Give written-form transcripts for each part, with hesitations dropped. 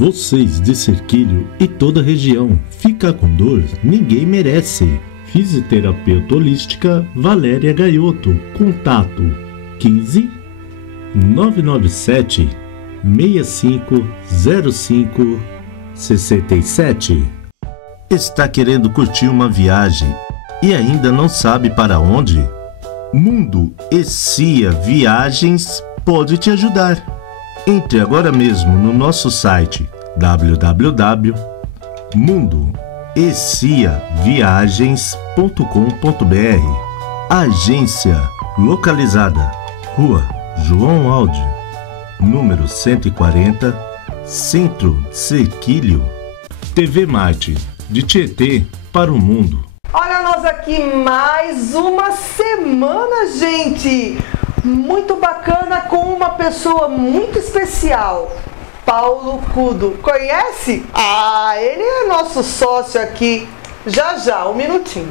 Vocês de Cerquilho e toda a região, ficar com dor ninguém merece. Fisioterapeuta holística Valéria Gaioto. Contato 15 997 6505 67. Está querendo curtir uma viagem e ainda não sabe para onde? Mundo Essia Viagens pode te ajudar. Entre agora mesmo no nosso site www.mundoessiaviagens.com.br. Agência localizada Rua João Aldi, número 140, Centro Cerquilho. TV Marte, de Tietê para o mundo. Olha nós aqui mais uma semana, gente! Muito bacana, com uma pessoa muito especial, Paulo Cudo. Conhece? Ah, ele é nosso sócio aqui. Já, um minutinho.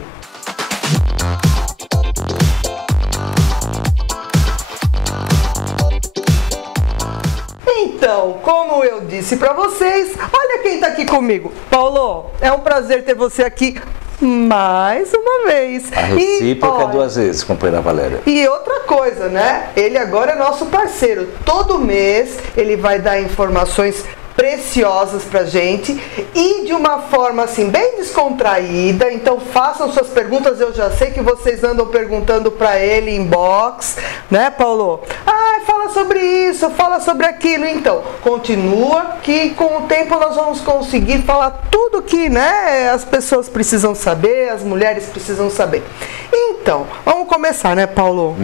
Então, como eu disse para vocês, olha quem tá aqui comigo. Paulo, é um prazer ter você aqui mais uma vez. A recíproca duas vezes, companheira Valéria. E outra coisa, né? Ele agora é nosso parceiro. Todo mês ele vai dar informações preciosas pra gente e de uma forma assim bem descontraída. Então façam suas perguntas, eu já sei que vocês andam perguntando pra ele em box, né, Paulo? Ah, fala sobre isso, fala sobre aquilo. Então, continua que com o tempo nós vamos conseguir falar tudo que, né, as pessoas precisam saber, as mulheres precisam saber. Então, vamos começar, né, Paulo?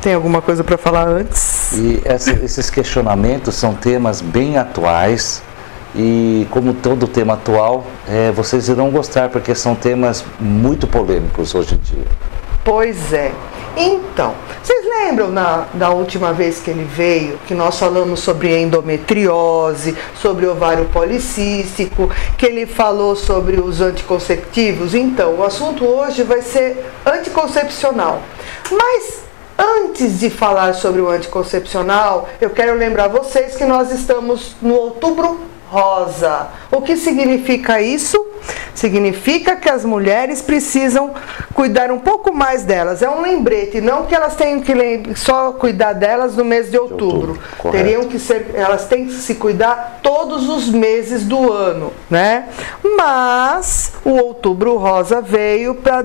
Tem alguma coisa para falar antes? E esses questionamentos são temas bem atuais e, como todo tema atual, vocês irão gostar, porque são temas muito polêmicos hoje em dia. Pois é. Então, vocês lembram da última vez que ele veio, que nós falamos sobre endometriose, sobre ovário policístico, que ele falou sobre os anticonceptivos? Então, o assunto hoje vai ser anticoncepcional. Mas antes de falar sobre o anticoncepcional, eu quero lembrar vocês que nós estamos no Outubro Rosa. O que significa isso? Significa que as mulheres precisam cuidar um pouco mais delas. É um lembrete, não que elas tenham que só cuidar delas no mês de outubro. Elas têm que se cuidar todos os meses do ano, né? Mas o Outubro Rosa veio para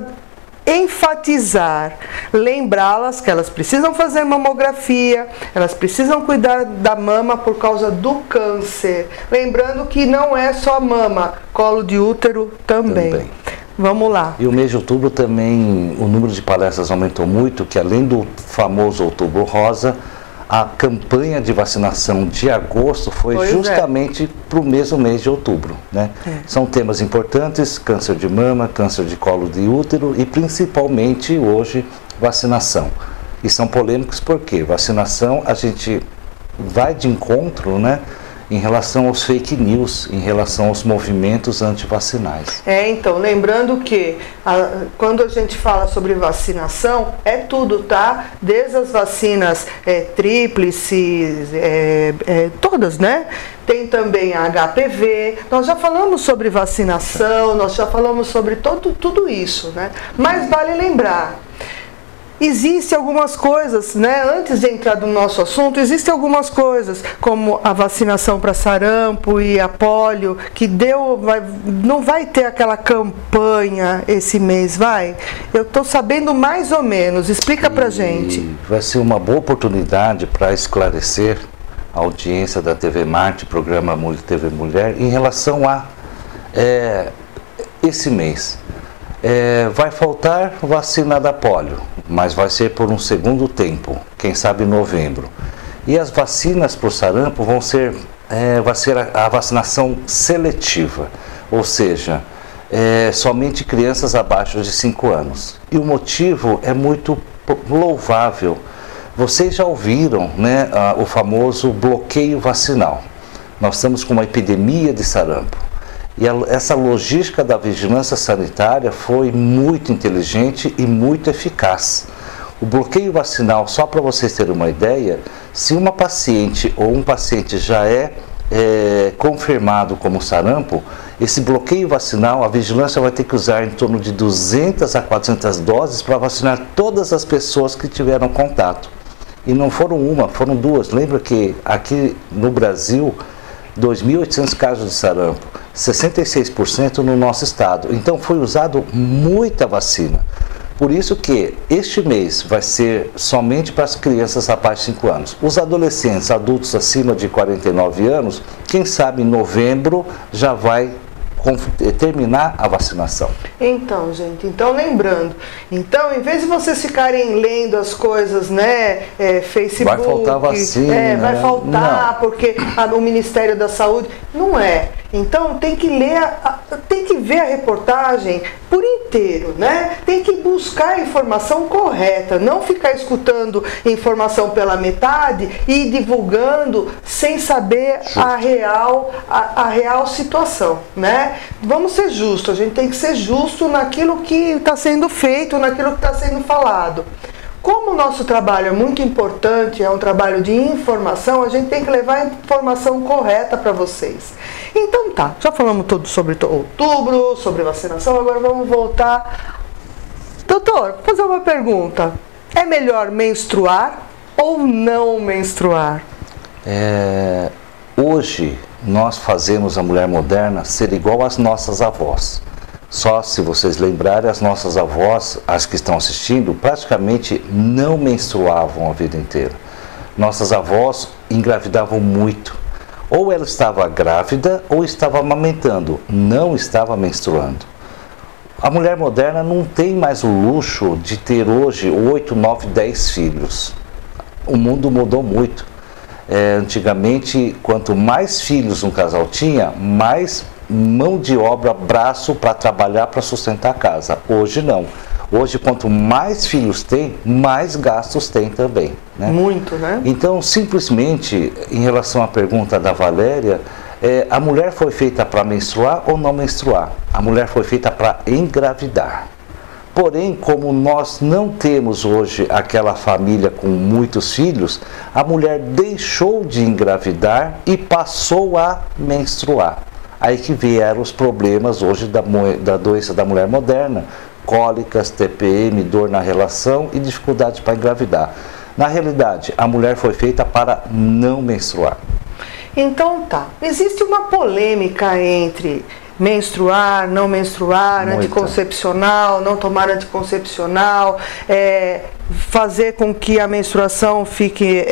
enfatizar, lembrá-las que elas precisam fazer mamografia, elas precisam cuidar da mama por causa do câncer. Lembrando que não é só mama, colo de útero também. Vamos lá. E o mês de outubro também, o número de palestras aumentou muito, que além do famoso Outubro Rosa, a campanha de vacinação de agosto foi justamente para o mesmo mês de outubro, né? São temas importantes: câncer de mama, câncer de colo de útero e principalmente hoje vacinação. E são polêmicos porque vacinação a gente vai de encontro, né, em relação aos fake news, em relação aos movimentos antivacinais. Então, lembrando que quando a gente fala sobre vacinação, é tudo, tá? Desde as vacinas tríplices, todas, né? Tem também a HPV, nós já falamos sobre vacinação, nós já falamos sobre tudo isso, né? Mas vale lembrar, existem algumas coisas, né? Antes de entrar no nosso assunto, existem algumas coisas, como a vacinação para sarampo e a pólio, que não vai ter aquela campanha esse mês, vai? Eu estou sabendo mais ou menos, explica pra gente. Vai ser uma boa oportunidade para esclarecer a audiência da TV Marte, programa TV Mulher, em relação a esse mês. Vai faltar vacina da pólio, mas vai ser por um segundo tempo, quem sabe em novembro. E as vacinas para o sarampo vai ser a vacinação seletiva, ou seja, somente crianças abaixo de 5 anos. E o motivo é muito louvável. Vocês já ouviram, né, o famoso bloqueio vacinal. Nós estamos com uma epidemia de sarampo. E essa logística da vigilância sanitária foi muito inteligente e muito eficaz. O bloqueio vacinal, só para vocês terem uma ideia, se uma paciente ou um paciente já é confirmado como sarampo, esse bloqueio vacinal, a vigilância vai ter que usar em torno de 200 a 400 doses para vacinar todas as pessoas que tiveram contato. E não foram uma, foram duas. Lembra que aqui no Brasil, 2.800 casos de sarampo, 66% no nosso estado. Então foi usado muita vacina. Por isso que este mês vai ser somente para as crianças abaixo de 5 anos. Os adolescentes, adultos acima de 49 anos, quem sabe em novembro já vai terminar a vacinação. Então, gente, lembrando, em vez de vocês ficarem lendo as coisas, né, Facebook, vai faltar vacina, vai faltar não. Porque o Ministério da Saúde, não é. Então tem que ler, tem que ver a reportagem por inteiro, né? Tem que buscar a informação correta, não ficar escutando informação pela metade e divulgando sem saber a real situação, né? Vamos ser justos, a gente tem que ser justo naquilo que está sendo feito, naquilo que está sendo falado. Como o nosso trabalho é muito importante, é um trabalho de informação, a gente tem que levar a informação correta para vocês. Então tá, já falamos tudo sobre outubro, sobre vacinação, agora vamos voltar. Doutor, vou fazer uma pergunta. É melhor menstruar ou não menstruar? Hoje nós fazemos a mulher moderna ser igual às nossas avós. Só se vocês lembrarem, as nossas avós, as que estão assistindo, praticamente não menstruavam a vida inteira. Nossas avós engravidavam muito. Ou ela estava grávida ou estava amamentando, não estava menstruando. A mulher moderna não tem mais o luxo de ter hoje 8, 9, 10 filhos. O mundo mudou muito. Antigamente, quanto mais filhos um casal tinha, mais mão de obra, braço para trabalhar, para sustentar a casa. Hoje não. Hoje, quanto mais filhos tem, mais gastos tem também, né? Muito, né? Então, simplesmente, em relação à pergunta da Valéria, a mulher foi feita para menstruar ou não menstruar? A mulher foi feita para engravidar. Porém, como nós não temos hoje aquela família com muitos filhos, a mulher deixou de engravidar e passou a menstruar. Aí que vieram os problemas hoje da doença da mulher moderna, cólicas, TPM, dor na relação e dificuldade para engravidar. Na realidade, a mulher foi feita para não menstruar. Então tá, existe uma polêmica entre menstruar, não menstruar, Muita. Anticoncepcional, não tomar anticoncepcional, fazer com que a menstruação fique,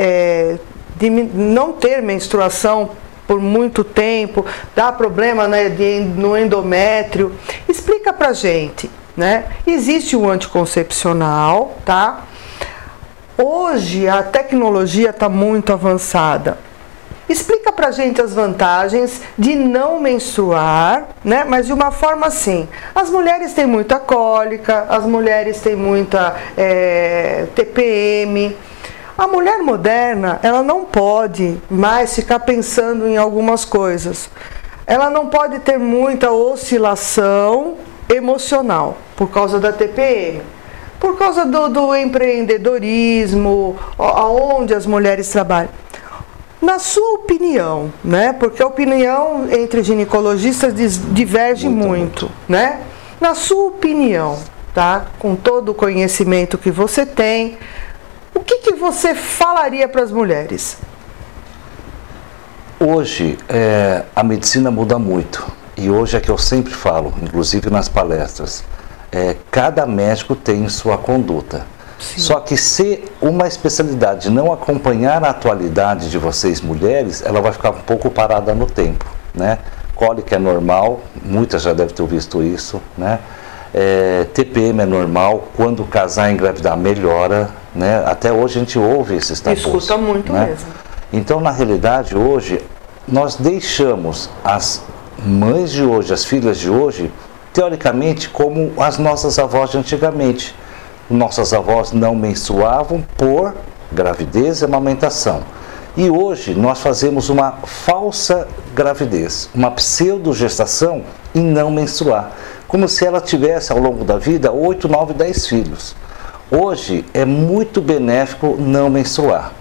não ter menstruação por muito tempo, dá problema, né, no endométrio. Explica pra gente, né? Existe o anticoncepcional, tá? Hoje a tecnologia está muito avançada. Explica pra gente as vantagens de não menstruar, né? Mas de uma forma assim. As mulheres têm muita cólica, as mulheres têm muita TPM. A mulher moderna, ela não pode mais ficar pensando em algumas coisas. Ela não pode ter muita oscilação emocional por causa da TPM. Por causa do empreendedorismo, aonde as mulheres trabalham. Na sua opinião, né? Porque a opinião entre ginecologistas diverge muito, né? Na sua opinião, tá? Com todo o conhecimento que você tem, o que você falaria para as mulheres? Hoje, a medicina muda muito. E hoje é que eu sempre falo, inclusive nas palestras, cada médico tem sua conduta. Sim. Só que se uma especialidade não acompanhar a atualidade de vocês mulheres, ela vai ficar um pouco parada no tempo, né? Cólica é normal, muitas já devem ter visto isso, né? TPM é normal, quando casar e engravidar melhora, né? Até hoje a gente ouve esses tabus. Escuta muito, né? Mesmo. Então, na realidade, hoje, nós deixamos as mães de hoje, as filhas de hoje, teoricamente, como as nossas avós de antigamente. Nossas avós não menstruavam por gravidez e amamentação. E hoje nós fazemos uma falsa gravidez, uma pseudogestação e não menstruar. Como se ela tivesse ao longo da vida 8, 9, 10 filhos. Hoje é muito benéfico não menstruar.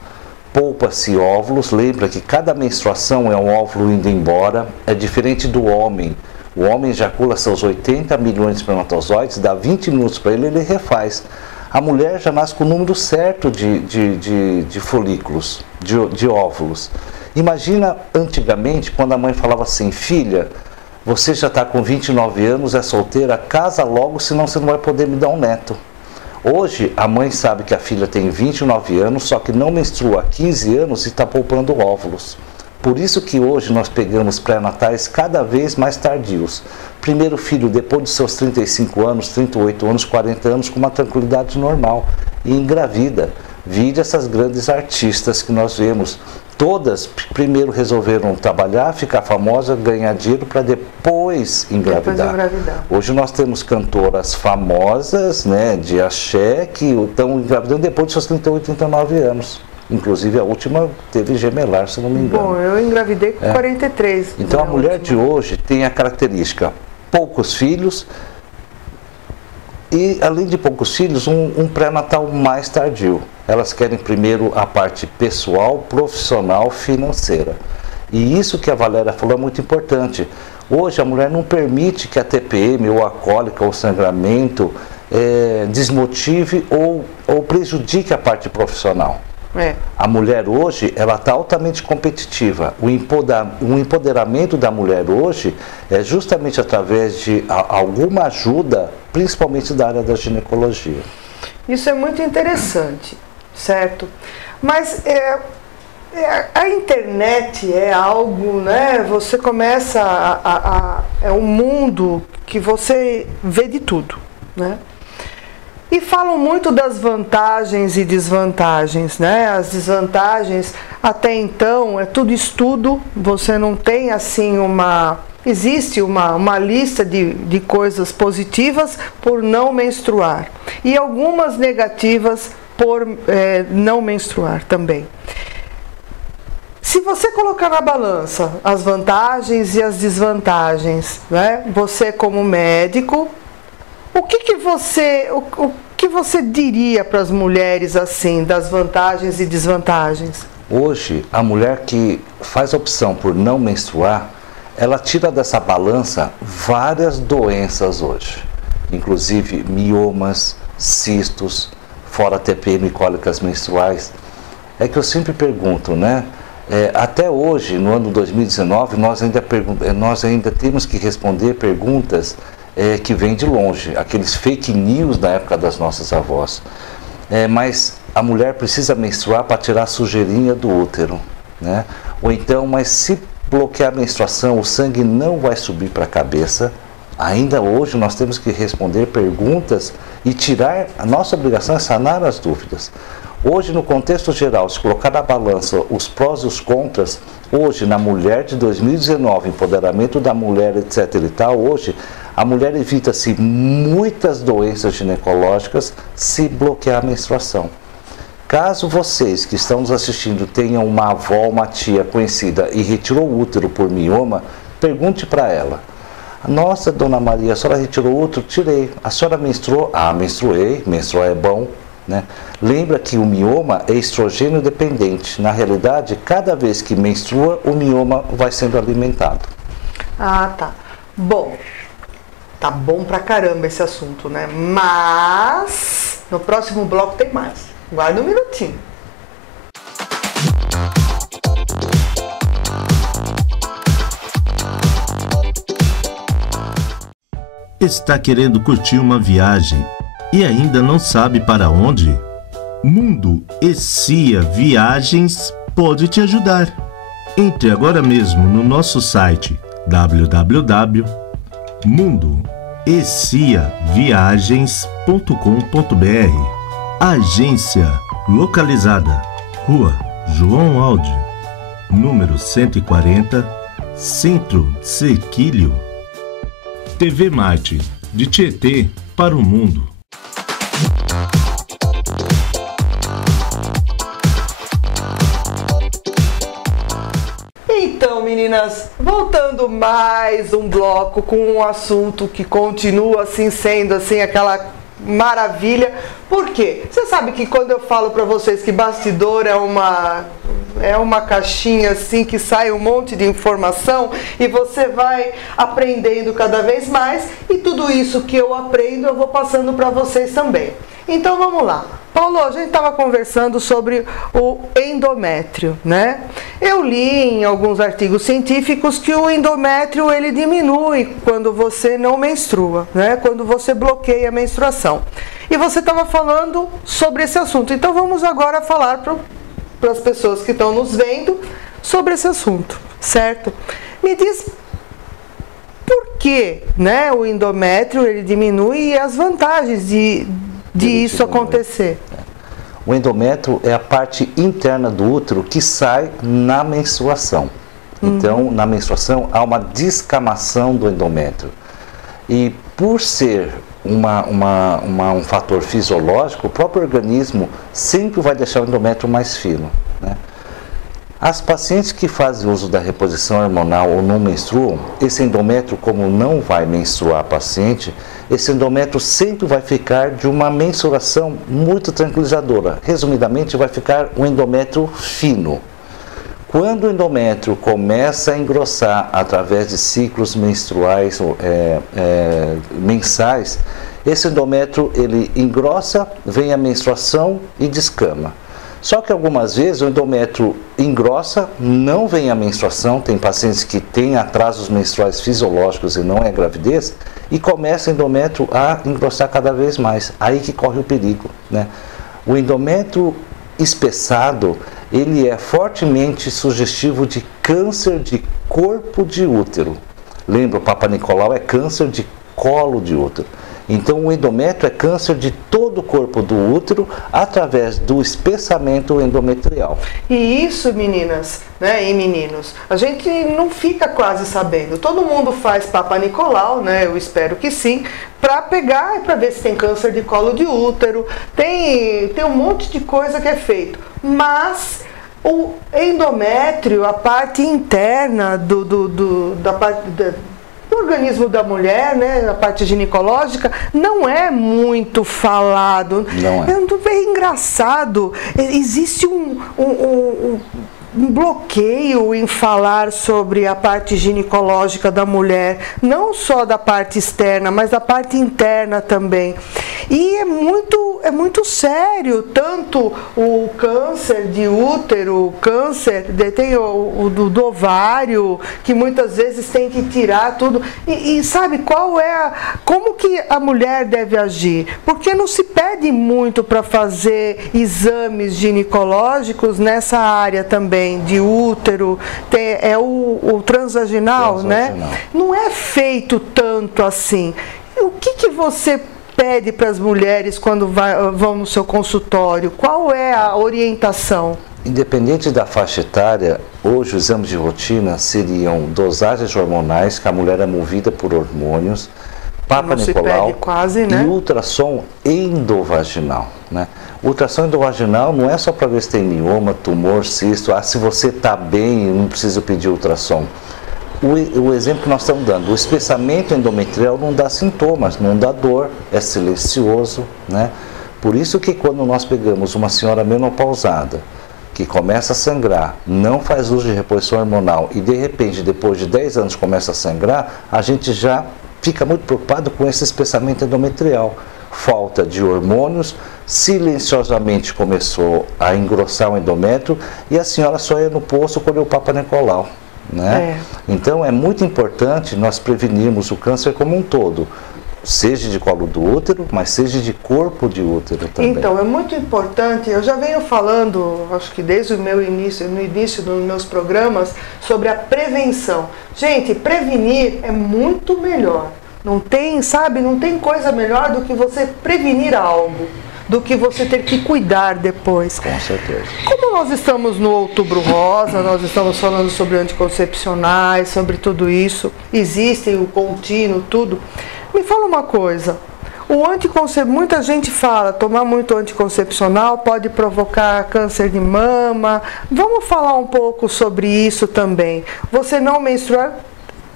poupa-se óvulos. Lembra que cada menstruação é um óvulo indo embora, é diferente do homem. O homem ejacula seus 80 milhões de espermatozoides, dá 20 minutos para ele refaz. A mulher já nasce com o número certo de folículos, de óvulos. Imagina antigamente, quando a mãe falava assim: filha, você já está com 29 anos, é solteira, casa logo, senão você não vai poder me dar um neto. Hoje, a mãe sabe que a filha tem 29 anos, só que não menstrua há 15 anos e está poupando óvulos. Por isso que hoje nós pegamos pré-natais cada vez mais tardios. Primeiro filho depois dos seus 35 anos, 38 anos, 40 anos, com uma tranquilidade normal. E engravida. Vide essas grandes artistas que nós vemos. Todas primeiro resolveram trabalhar, ficar famosa, ganhar dinheiro para depois engravidar. Hoje nós temos cantoras famosas, né, de axé, que estão engravidando depois dos seus 38, 39 anos. Inclusive a última teve gemelar, se não me engano. Bom, eu engravidei com 43. Então a mulher de hoje tem a característica: poucos filhos e, além de poucos filhos, um pré-natal mais tardio. Elas querem primeiro a parte pessoal, profissional, financeira. E isso que a Valéria falou é muito importante. Hoje a mulher não permite que a TPM ou a cólica ou sangramento desmotive ou prejudique a parte profissional. A mulher hoje, ela está altamente competitiva. O empoderamento da mulher hoje é justamente através de alguma ajuda, principalmente da área da ginecologia. Isso é muito interessante, certo? Mas a internet é algo, né? Você começa é um mundo que você vê de tudo, né? E falam muito das vantagens e desvantagens, né? As desvantagens, até então, é tudo estudo, você não tem assim existe uma lista de coisas positivas por não menstruar e algumas negativas por não menstruar também. Se você colocar na balança as vantagens e as desvantagens, né? Você como médico, o que você diria para as mulheres assim, das vantagens e desvantagens? Hoje, a mulher que faz a opção por não menstruar, ela tira dessa balança várias doenças hoje, inclusive miomas, cistos, fora TPM e cólicas menstruais. É que eu sempre pergunto, né? Até hoje, no ano 2019, nós ainda temos que responder perguntas que vem de longe, aqueles fake news da época das nossas avós. Mas a mulher precisa menstruar para tirar a sujeirinha do útero, né? Ou então, mas se bloquear a menstruação, o sangue não vai subir para a cabeça. Ainda hoje nós temos que responder perguntas e tirar, a nossa obrigação é sanar as dúvidas. Hoje, no contexto geral, se colocar na balança os prós e os contras, hoje na mulher de 2019, empoderamento da mulher, etc. e tal, hoje a mulher evita-se muitas doenças ginecológicas se bloquear a menstruação. Caso vocês que estão nos assistindo tenham uma avó, uma tia conhecida e retirou o útero por mioma, pergunte para ela: nossa, dona Maria, a senhora retirou o útero? Tirei. A senhora menstruou? Ah, menstruei, menstruar é bom, né? Lembra que o mioma é estrogênio dependente. Na realidade, cada vez que menstrua, o mioma vai sendo alimentado. Ah, tá. Bom, tá bom pra caramba esse assunto, né? Mas no próximo bloco tem mais. Guarda um minutinho. Está querendo curtir uma viagem e ainda não sabe para onde? Mundo Essia Viagens pode te ajudar. Entre agora mesmo no nosso site www.mundoessiaviagens.com.br. Agência localizada Rua João Aldi, número 140, Centro Sequilho. TV Marte, de Tietê para o mundo. Então, meninas, voltando mais um bloco com um assunto que continua assim sendo assim aquela maravilha. Por quê? Você sabe que quando eu falo para vocês que bastidor é uma caixinha assim que sai um monte de informação e você vai aprendendo cada vez mais, e tudo isso que eu aprendo eu vou passando para vocês também. Então vamos lá. Paulo, a gente estava conversando sobre o endométrio, né? Eu li em alguns artigos científicos que o endométrio ele diminui quando você não menstrua, né? Quando você bloqueia a menstruação. E você estava falando sobre esse assunto. Então vamos agora falar para as pessoas que estão nos vendo sobre esse assunto, certo? Me diz por que, né, o endométrio ele diminui e as vantagens de isso acontecer. O endométrio é a parte interna do útero que sai na menstruação. Então, na menstruação há uma descamação do endométrio. E por ser um fator fisiológico, o próprio organismo sempre vai deixar o endométrio mais fino, né? As pacientes que fazem uso da reposição hormonal ou não menstruam, esse endométrio, como não vai menstruar a paciente, esse endométrio sempre vai ficar de uma mensuração muito tranquilizadora. Resumidamente, vai ficar um endométrio fino. Quando o endométrio começa a engrossar através de ciclos menstruais mensais, esse endométrio ele engrossa, vem a menstruação e descama. Só que algumas vezes o endométrio engrossa, não vem a menstruação, tem pacientes que têm atrasos menstruais fisiológicos e não é gravidez, e começa o endométrio a engrossar cada vez mais, aí que corre o perigo, né? O endométrio espessado, ele é fortemente sugestivo de câncer de corpo de útero. Lembra, o Papa Nicolau é câncer de colo de útero. Então, o endométrio é câncer de todo o corpo do útero através do espessamento endometrial. E isso, meninas, né, e meninos, a gente não fica quase sabendo. Todo mundo faz Papa Nicolau, né, eu espero que sim, para pegar e para ver se tem câncer de colo de útero. Tem um monte de coisa que é feito. Mas o endométrio, a parte interna do organismo da mulher, né, a parte ginecológica, não é muito falado. Não é. É engraçado. Existe um bloqueio em falar sobre a parte ginecológica da mulher, não só da parte externa, mas da parte interna também. E é muito sério, tanto o câncer de útero, o câncer, tem o do ovário, que muitas vezes tem que tirar tudo. E sabe como que a mulher deve agir? Porque não se pede muito para fazer exames ginecológicos nessa área também, de útero, o transvaginal, né? Não é feito tanto assim. O que você pede para as mulheres quando vão no seu consultório? Qual é a orientação? Independente da faixa etária, hoje os exames de rotina seriam dosagens hormonais, que a mulher é movida por hormônios, Papa Nicolau quase, né? E ultrassom endovaginal, né? O ultrassom endovaginal não é só para ver se tem mioma, tumor, cisto, se você está bem, não precisa pedir ultrassom. O exemplo que nós estamos dando, o espessamento endometrial não dá sintomas, não dá dor, é silencioso, né? Por isso que quando nós pegamos uma senhora menopausada, que começa a sangrar, não faz uso de reposição hormonal e de repente, depois de 10 anos começa a sangrar, a gente já fica muito preocupado com esse espessamento endometrial. Falta de hormônios, silenciosamente começou a engrossar o endométrio e a senhora só ia no posto quando o Papa Nicolau, né? Então é muito importante nós prevenirmos o câncer como um todo, seja de colo do útero, mas seja de corpo de útero também. Então, é muito importante, eu já venho falando, acho que desde o meu início, no início dos meus programas, sobre a prevenção. Gente, prevenir é muito melhor. Não tem, não tem coisa melhor do que você prevenir algo, do que você ter que cuidar depois. Com certeza. Como nós estamos no Outubro Rosa, nós estamos falando sobre anticoncepcionais, sobre tudo isso, existe o contínuo, tudo. Me fala uma coisa, muita gente fala, tomar muito anticoncepcional pode provocar câncer de mama. Vamos falar um pouco sobre isso também. Você não menstruar,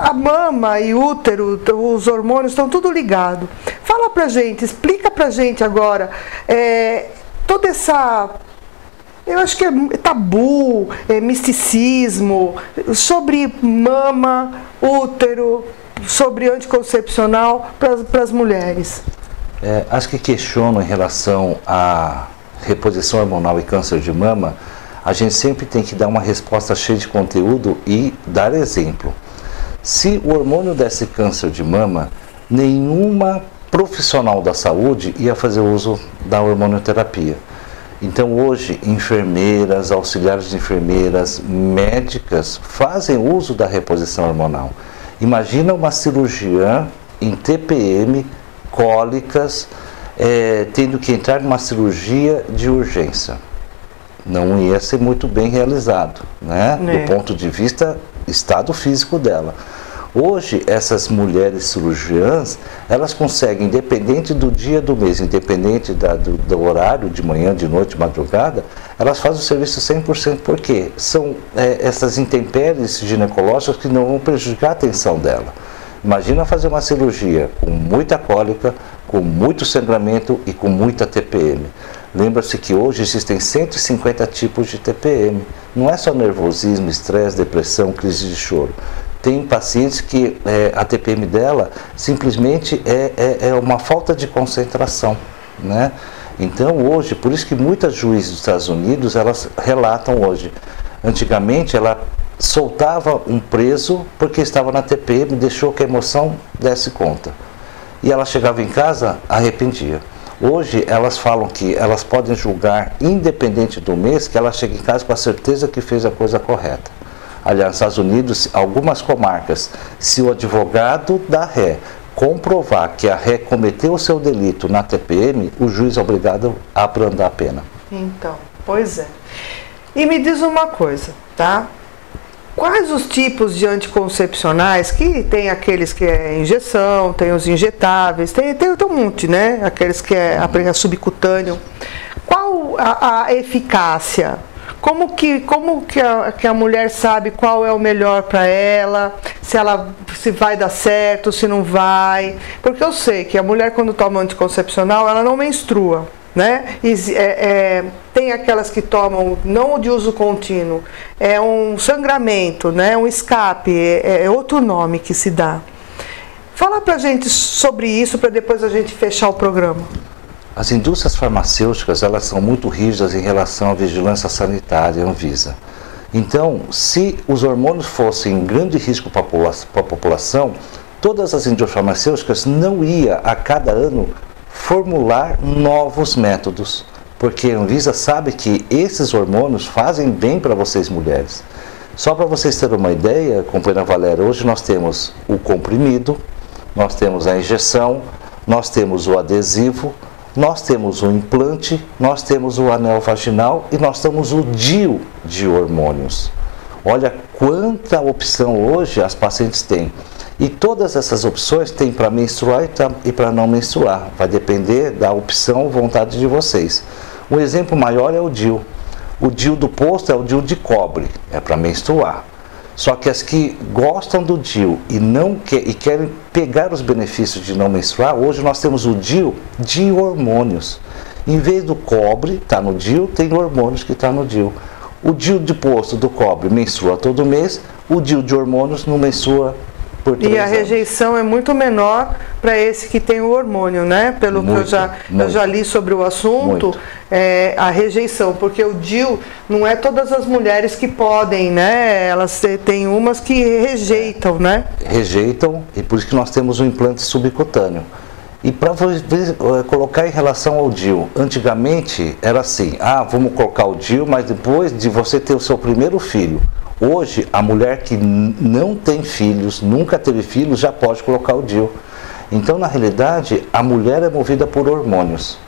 a mama e útero, os hormônios estão tudo ligado. Fala pra gente, explica pra gente agora, toda essa, eu acho que é tabu, misticismo, sobre mama, útero, sobre anticoncepcional para as mulheres. As que questionam em relação à reposição hormonal e câncer de mama, a gente sempre tem que dar uma resposta cheia de conteúdo e dar exemplo. Se o hormônio desse câncer de mama, nenhuma profissional da saúde ia fazer uso da hormonioterapia. Então hoje, enfermeiras, auxiliares de enfermeiras, médicas fazem uso da reposição hormonal. Imagina uma cirurgiã em TPM, cólicas, tendo que entrar numa cirurgia de urgência. Não ia ser muito bem realizado, né? Do ponto de vista estado físico dela. Hoje, essas mulheres cirurgiãs, elas conseguem, independente do dia do mês, independente do horário, de manhã, de noite, de madrugada, elas fazem o serviço 100%, porque são essas intempéries ginecológicas que não vão prejudicar a atenção dela. Imagina fazer uma cirurgia com muita cólica, com muito sangramento e com muita TPM. Lembra-se que hoje existem 150 tipos de TPM. Não é só nervosismo, estresse, depressão, crise de choro. Tem pacientes que a TPM dela simplesmente é uma falta de concentração, né? Então hoje, por isso que muitas juízes dos Estados Unidos, elas relatam hoje. Antigamente ela soltava um preso porque estava na TPM, deixou que a emoção desse conta. E ela chegava em casa, arrependia. Hoje elas falam que elas podem julgar, independente do mês, que ela chega em casa com a certeza que fez a coisa correta. Aliás, nos Estados Unidos, algumas comarcas, se o advogado da ré comprovar que a ré cometeu o seu delito na TPM, o juiz é obrigado a abrandar a pena. Então, pois é. E me diz uma coisa, tá? Quais os tipos de anticoncepcionais, que tem aqueles que é injeção, tem os injetáveis, tem um monte, né? Aqueles que é subcutâneo. Qual a eficácia? Como que a mulher sabe qual é o melhor para ela, se vai dar certo, se não vai? Porque eu sei que a mulher, quando toma anticoncepcional, ela não menstrua, né? Tem aquelas que tomam, não de uso contínuo, é um sangramento, né? Um escape, é outro nome que se dá. Fala pra gente sobre isso, para depois a gente fechar o programa. As indústrias farmacêuticas, elas são muito rígidas em relação à vigilância sanitária, Anvisa. Então, se os hormônios fossem um grande risco para a população, todas as indústrias farmacêuticas não iam, a cada ano, formular novos métodos. Porque a Anvisa sabe que esses hormônios fazem bem para vocês mulheres. Só para vocês terem uma ideia, companheira Valéria, hoje nós temos o comprimido, nós temos a injeção, nós temos o adesivo, nós temos o implante, nós temos o anel vaginal e nós temos o DIU de hormônios. Olha quanta opção hoje as pacientes têm. E todas essas opções tem para menstruar e para não menstruar. Vai depender da opção, vontade de vocês. Um exemplo maior é o DIU. O DIU do posto é o DIU de cobre, é para menstruar. Só que as que gostam do DIU e querem pegar os benefícios de não menstruar, hoje nós temos o DIU de hormônios. Em vez do cobre, está no DIU, tem hormônios que está no DIU. O DIU de posto do cobre menstrua todo mês, o DIU de hormônios não menstrua por 3 anos. E a rejeição é muito menor para esse que tem o hormônio, né? Pelo muito, que eu já li sobre o assunto, a rejeição, porque o DIU não é todas as mulheres que podem, né? Elas têm umas que rejeitam, né? Rejeitam, e por isso que nós temos o implante subcutâneo. E para colocar em relação ao DIU, antigamente era assim, vamos colocar o DIU, mas depois de você ter o seu primeiro filho. Hoje, a mulher que não tem filhos, nunca teve filhos, já pode colocar o DIU. Então, na realidade, a mulher é movida por hormônios.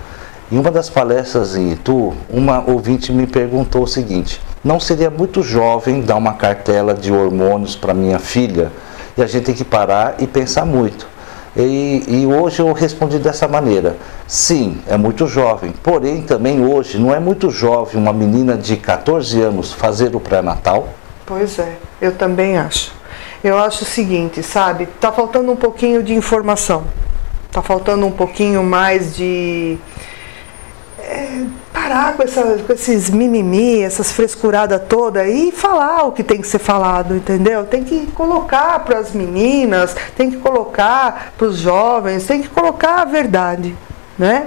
Em uma das palestras em Itu, uma ouvinte me perguntou o seguinte: não seria muito jovem dar uma cartela de hormônios para minha filha? E a gente tem que parar e pensar muito. E hoje eu respondi dessa maneira: sim, é muito jovem. Porém, também hoje, não é muito jovem uma menina de 14 anos fazer o pré-natal? Pois é, eu também acho. eu acho o seguinte, sabe? Tá faltando um pouquinho de informação. Tá faltando um pouquinho mais de... parar com esses mimimi, essas frescuradas todas e falar o que tem que ser falado, entendeu? Tem que colocar para as meninas, tem que colocar para os jovens, tem que colocar a verdade, né?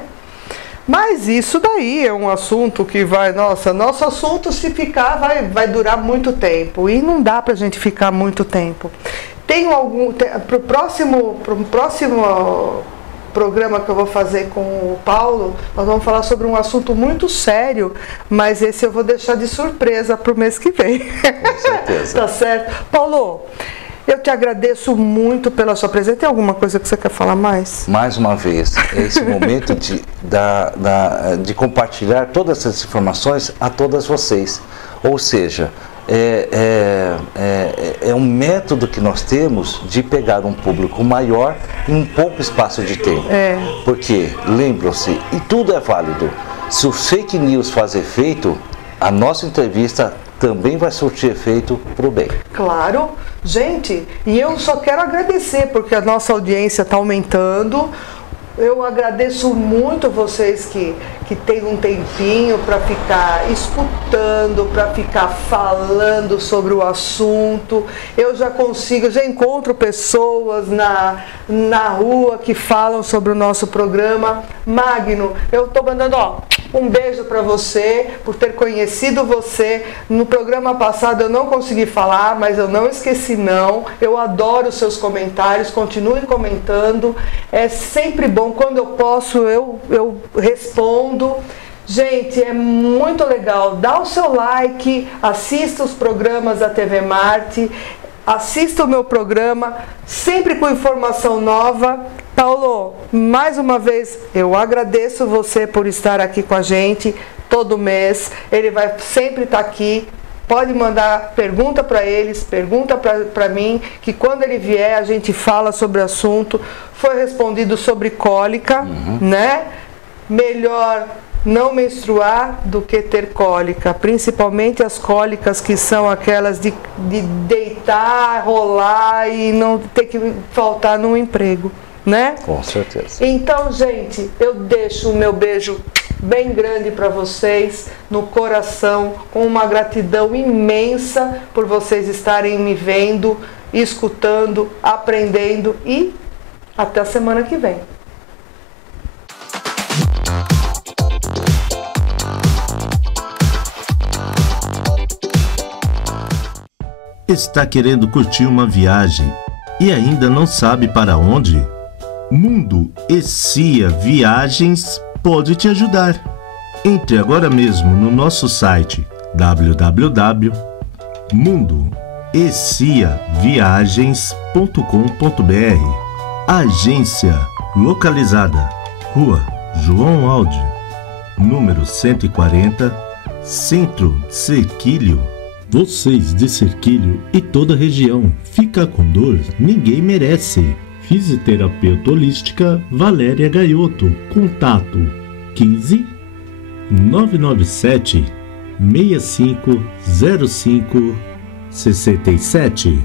Mas isso daí é um assunto que vai, nosso assunto se ficar vai durar muito tempo e não dá pra gente ficar muito tempo. Pro próximo programa que eu vou fazer com o Paulo, nós vamos falar sobre um assunto muito sério, mas esse eu vou deixar de surpresa pro mês que vem. Com certeza. Tá certo? Paulo, eu te agradeço muito pela sua presença. Tem alguma coisa que você quer falar mais? Mais uma vez, é esse momento de compartilhar todas essas informações a todas vocês. Ou seja, é um método que nós temos de pegar um público maior em um pouco espaço de tempo. Porque, lembram-se, e tudo é válido, se o fake news faz efeito, a nossa entrevista também vai surtir efeito para o bem. Claro. Gente, e eu só quero agradecer, porque a nossa audiência está aumentando. Eu agradeço muito vocês que têm um tempinho para ficar escutando, para ficar falando sobre o assunto. Eu já encontro pessoas na rua que falam sobre o nosso programa. Magno, eu estou mandando um beijo para você, por ter conhecido você. No programa passado eu não consegui falar, mas eu não esqueci não. Eu adoro os seus comentários, continue comentando. É sempre bom, quando eu posso eu respondo. Gente, é muito legal. Dá o seu like, assista os programas da TV Marte, assista o meu programa, sempre com informação nova. Paulo, mais uma vez, eu agradeço você por estar aqui com a gente todo mês. Ele vai sempre estar aqui. Pode mandar pergunta para eles, pergunta para mim, que quando ele vier a gente fala sobre o assunto. Foi respondido sobre cólica, né? Melhor não menstruar do que ter cólica, principalmente as cólicas que são aquelas de deitar, rolar e não ter que faltar no emprego, né? Com certeza. Então, gente, eu deixo o meu beijo bem grande para vocês, no coração, com uma gratidão imensa por vocês estarem me vendo, escutando, aprendendo e até a semana que vem. Está querendo curtir uma viagem e ainda não sabe para onde? Mundo Essia Viagens pode te ajudar. Entre agora mesmo no nosso site www.mundoessiaviagens.com.br. Agência localizada Rua João Aldi, número 140, Centro Cerquilho. Vocês de Cerquilho e toda a região, ficar com dor ninguém merece. Fisioterapeuta holística Valéria Gaioto. Contato 15 997 6505 67.